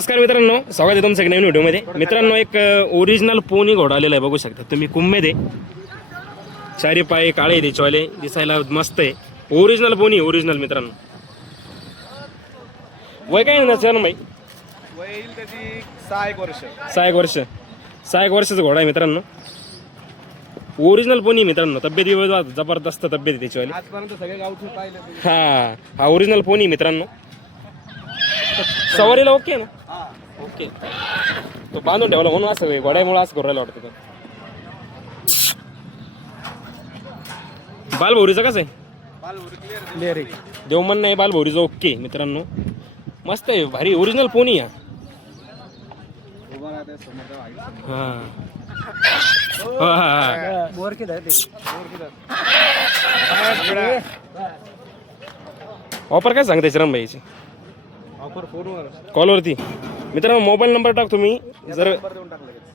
नमस्कार मित्रांनो, स्वागत आहे तुमचं एक नवीन व्हिडिओमध्ये. मित्रांनो, एक ओरिजिनल पोनी घोडा आलेला आहे, बघू शकता तुम्ही. कुंभमध्ये चारी पाय काळे त्याच्यावाले, दिसायला मस्त आहे. Original pony, original. मित्रांनो, वय काय ना सर भाई? वय येईल त्याची 6 वर्ष. 6 वर्षाचा घोडा आहे मित्रांनो. ओरिजिनल पोनी मित्रांनो. तब्येत जबरदस्त तब्येत आहे त्याच्यावाली. आजपर्यंत सगळे गावठी पाहिले. हा ओरिजिनल पोनी मित्रांनो. सवारीला ओके ना? ओके. तो बांधून ठेवला म्हणून असं घोड्यामुळे असं करायला वाटतं. बालभौरीचं कसं आहे? क्लिअर आहे. देवमन नाही, बालभौरीचं ओके मित्रांनो. मस्त आहे, भारी ओरिजिनल पोनी या. ऑफर काय सांगते श्रमभाईची? ऑफर फोनवर कॉलवरती. मित्रांनो, मोबाईल नंबर टाक तुम्ही. जर